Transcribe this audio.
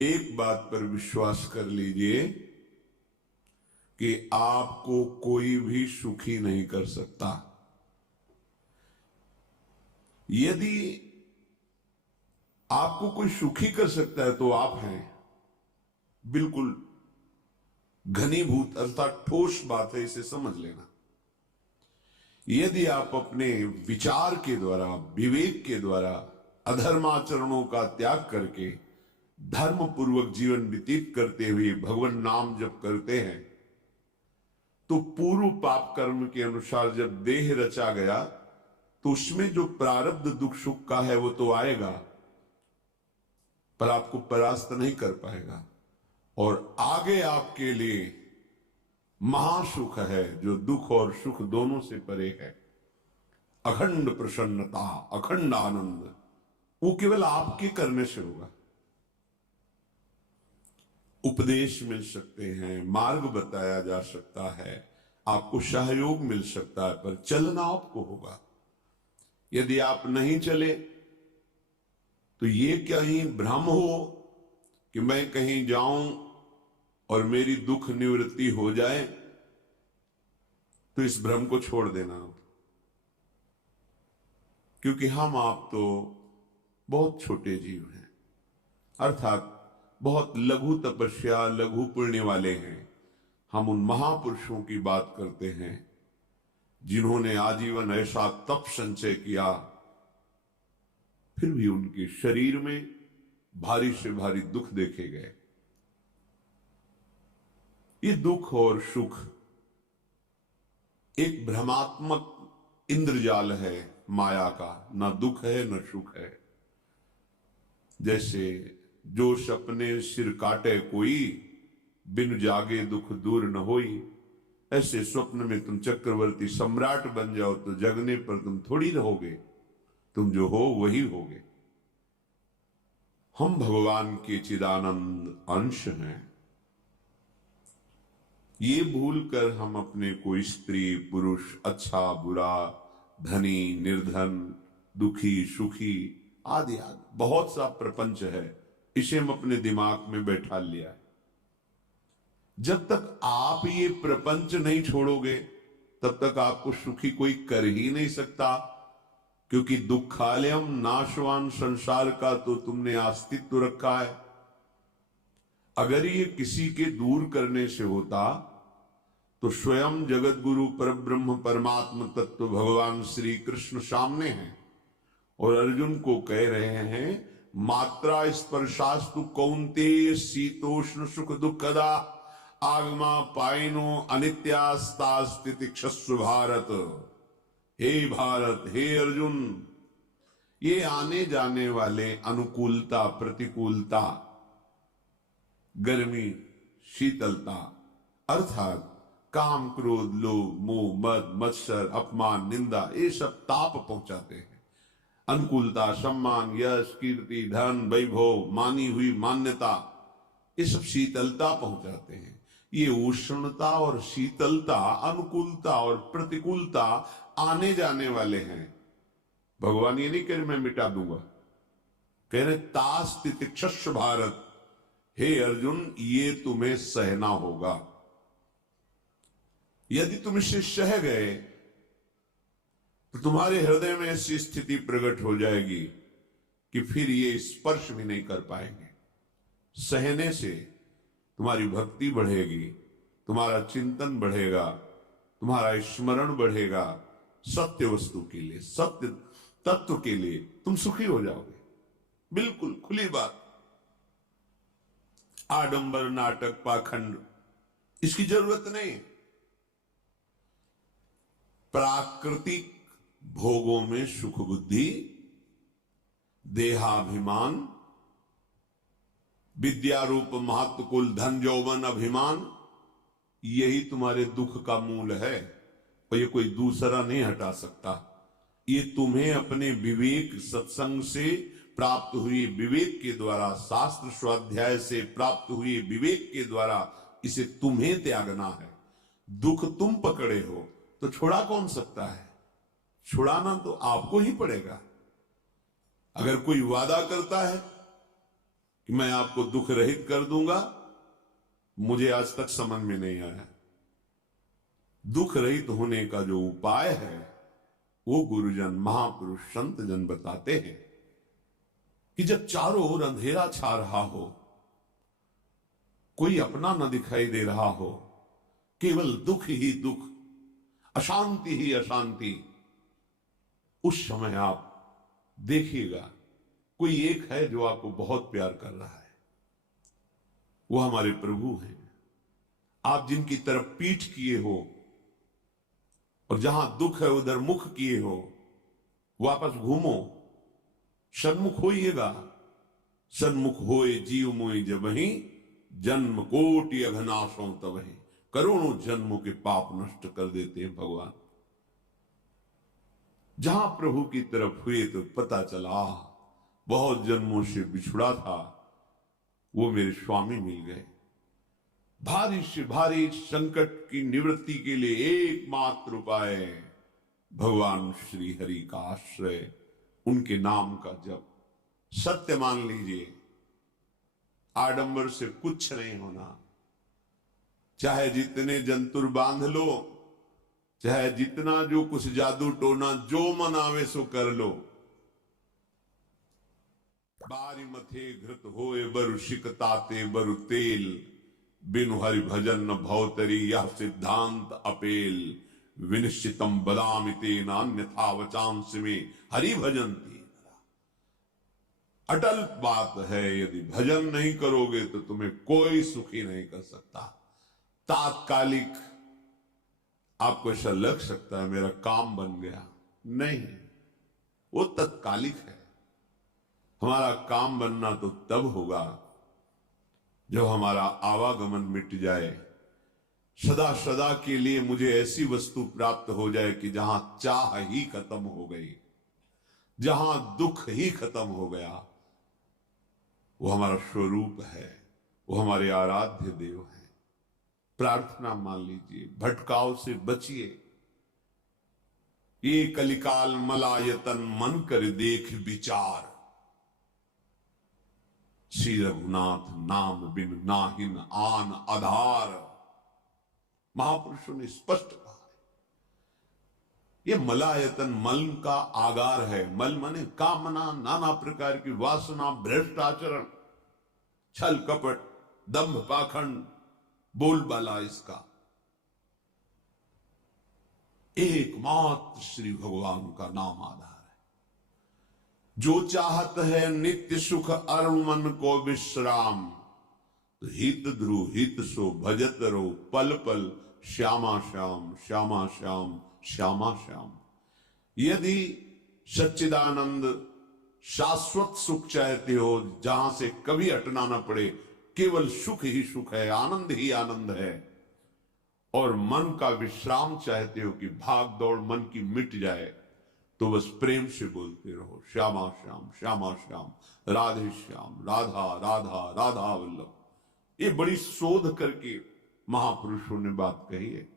एक बात पर विश्वास कर लीजिए कि आपको कोई भी सुखी नहीं कर सकता। यदि आपको कोई सुखी कर सकता है तो आप हैं। बिल्कुल घनीभूत अर्थात ठोस बात है, इसे समझ लेना। यदि आप अपने विचार के द्वारा, विवेक के द्वारा अधर्माचरणों का त्याग करके धर्म पूर्वक जीवन व्यतीत करते हुए भगवान नाम जप करते हैं, तो पूर्व पाप कर्म के अनुसार जब देह रचा गया तो उसमें जो प्रारब्ध दुख सुख का है वो तो आएगा, पर आपको परास्त नहीं कर पाएगा। और आगे आपके लिए महासुख है जो दुख और सुख दोनों से परे है। अखंड प्रसन्नता, अखंड आनंद, वो केवल आपके करने से होगा। उपदेश मिल सकते हैं, मार्ग बताया जा सकता है, आपको सहयोग मिल सकता है, पर चलना आपको होगा। यदि आप नहीं चले तो ये कहीं भ्रम हो कि मैं कहीं जाऊं और मेरी दुख निवृत्ति हो जाए, तो इस भ्रम को छोड़ देना। क्योंकि हम आप तो बहुत छोटे जीव हैं, अर्थात बहुत लघु तपस्या, लघु पुण्य वाले हैं। हम उन महापुरुषों की बात करते हैं जिन्होंने आजीवन ऐसा तप संचय किया, फिर भी उनके शरीर में भारी से भारी दुख देखे गए। ये दुख और सुख एक भ्रमात्मक इंद्रजाल है माया का, ना दुख है न सुख है। जैसे जो सपने सिर काटे कोई, बिन जागे दुख दूर न होई। ऐसे स्वप्न में तुम चक्रवर्ती सम्राट बन जाओ तो जगने पर तुम थोड़ी रहोगे, तुम जो हो वही होगे। हम भगवान के चिदानंद अंश हैं। ये भूलकर हम अपने को स्त्री पुरुष, अच्छा बुरा, धनी निर्धन, दुखी सुखी आदि आदि बहुत सा प्रपंच है, इसे हम अपने दिमाग में बैठा लिया है। जब तक आप ये प्रपंच नहीं छोड़ोगे तब तक आपको सुखी कोई कर ही नहीं सकता, क्योंकि दुखालयम नाशवान संसार का तो तुमने अस्तित्व रखा है। अगर ये किसी के दूर करने से होता तो स्वयं जगत गुरु परब्रह्म परमात्म तत्व भगवान श्री कृष्ण सामने हैं और अर्जुन को कह रहे हैं, मात्रा स्पर्शास्तु कौन्तेय शीतोष्ण सुख दुखदा आगमा पाइनो अनित्यास्ता स्थितिक्षस्व भारत। हे भारत, हे अर्जुन, ये आने जाने वाले अनुकूलता प्रतिकूलता, गर्मी शीतलता, अर्थात काम क्रोध लोभ मोह मद मत्सर अपमान निंदा, ये सब ताप पहुंचाते हैं। अनुकूलता सम्मान यश कीर्ति धन वैभव, मानी हुई मान्यता, ये सब शीतलता पहुंचाते हैं। ये उष्णता और शीतलता, अनुकूलता और प्रतिकूलता आने जाने वाले हैं। भगवान ये नहीं कह रहे मैं मिटा दूंगा, कह रहे तास तितिक्षस्व भारत, हे अर्जुन ये तुम्हें सहना होगा। यदि तुम इसे सह गए तो तुम्हारे हृदय में ऐसी स्थिति प्रकट हो जाएगी कि फिर ये स्पर्श भी नहीं कर पाएंगे। सहने से तुम्हारी भक्ति बढ़ेगी, तुम्हारा चिंतन बढ़ेगा, तुम्हारा स्मरण बढ़ेगा, सत्य वस्तु के लिए, सत्य तत्व के लिए तुम सुखी हो जाओगे। बिल्कुल खुली बात। आडंबर नाटक पाखंड इसकी जरूरत नहीं। प्राकृतिक भोगों में सुख बुद्धि, देहाभिमान, विद्यारूप महत्व कुल धन यौवन अभिमान, यही तुम्हारे दुख का मूल है और ये कोई दूसरा नहीं हटा सकता। ये तुम्हें अपने विवेक सत्संग से प्राप्त हुई विवेक के द्वारा, शास्त्र स्वाध्याय से प्राप्त हुई विवेक के द्वारा इसे तुम्हें त्यागना है। दुख तुम पकड़े हो तो छुड़ा कौन सकता है? छुड़ाना तो आपको ही पड़ेगा। अगर कोई वादा करता है कि मैं आपको दुख रहित कर दूंगा, मुझे आज तक समझ में नहीं आया। दुख रहित होने का जो उपाय है वो गुरुजन, महापुरुष, संत जन बताते हैं कि जब चारों ओर अंधेरा छा रहा हो, कोई अपना न दिखाई दे रहा हो, केवल दुख ही दुख, अशांति ही अशांति, उस समय आप देखिएगा कोई एक है जो आपको बहुत प्यार कर रहा है। वो हमारे प्रभु हैं। आप जिनकी तरफ पीठ किए हो और जहां दुख है उधर मुख किए हो, वापस घूमो, सन्मुख होइएगा। सन्मुख होए जीव मोए जबहि, जन्म कोटि अघनाशों तबहि। करोड़ों जन्मों के पाप नष्ट कर देते हैं भगवान। जहां प्रभु की तरफ हुए तो पता चला बहुत जन्मों से बिछुड़ा था, वो मेरे स्वामी मिल गए। भारी से भारी संकट की निवृत्ति के लिए एकमात्र उपाय भगवान श्री हरि का आश्रय, उनके नाम का जप। सत्य मान लीजिए, आडंबर से कुछ नहीं होना। चाहे जितने जंतुर बांध लो, चाहे जितना जो कुछ जादू टोना जो मनावे सो कर लो, बारी मथे घृत होए बरु शिकताते बरु तेल, बिनु हरि भजन न भवतरी यह सिद्धांत अपेल। विनिश्चितम बदामिते नान्यथा वचांस में हरि भजंती। अटल बात है, यदि भजन नहीं करोगे तो तुम्हें कोई सुखी नहीं कर सकता। तात्कालिक आपको ऐसा लग सकता है मेरा काम बन गया, नहीं, वो तत्कालिक है। हमारा काम बनना तो तब होगा जब हमारा आवागमन मिट जाए, सदा सदा के लिए मुझे ऐसी वस्तु प्राप्त हो जाए कि जहां चाह ही खत्म हो गई, जहां दुख ही खत्म हो गया। वो हमारा स्वरूप है, वो हमारे आराध्य देव है। प्रार्थना मान लीजिए, भटकाव से बचिए। ये कलिकाल मलायतन मन कर देख विचार, श्री रघुनाथ नाम बिन नाहिन आन आधार। महापुरुषों ने स्पष्ट कहा है, ये मलायतन मल का आगार है। मल माने कामना, नाना प्रकार की वासना, भ्रष्ट आचरण, छल कपट, दंभ पाखंड, बोलबाला, इसका एकमात्र श्री भगवान का नाम आधार है। जो चाहत है नित्य सुख अरुण मन को विश्राम, तो हित ध्रुव हित सो भजत रो पल पल, श्यामा श्याम श्यामा श्याम श्यामा श्याम। यदि सच्चिदानंद शाश्वत सुख चाहते हो, जहां से कभी हटना ना पड़े, केवल सुख ही सुख है, आनंद ही आनंद है, और मन का विश्राम चाहते हो कि भाग दौड़ मन की मिट जाए, तो बस प्रेम से बोलते रहो श्यामा श्याम श्यामा श्याम, राधे श्याम, राधा राधा राधा वल्लभ। ये बड़ी शोध करके महापुरुषों ने बात कही है।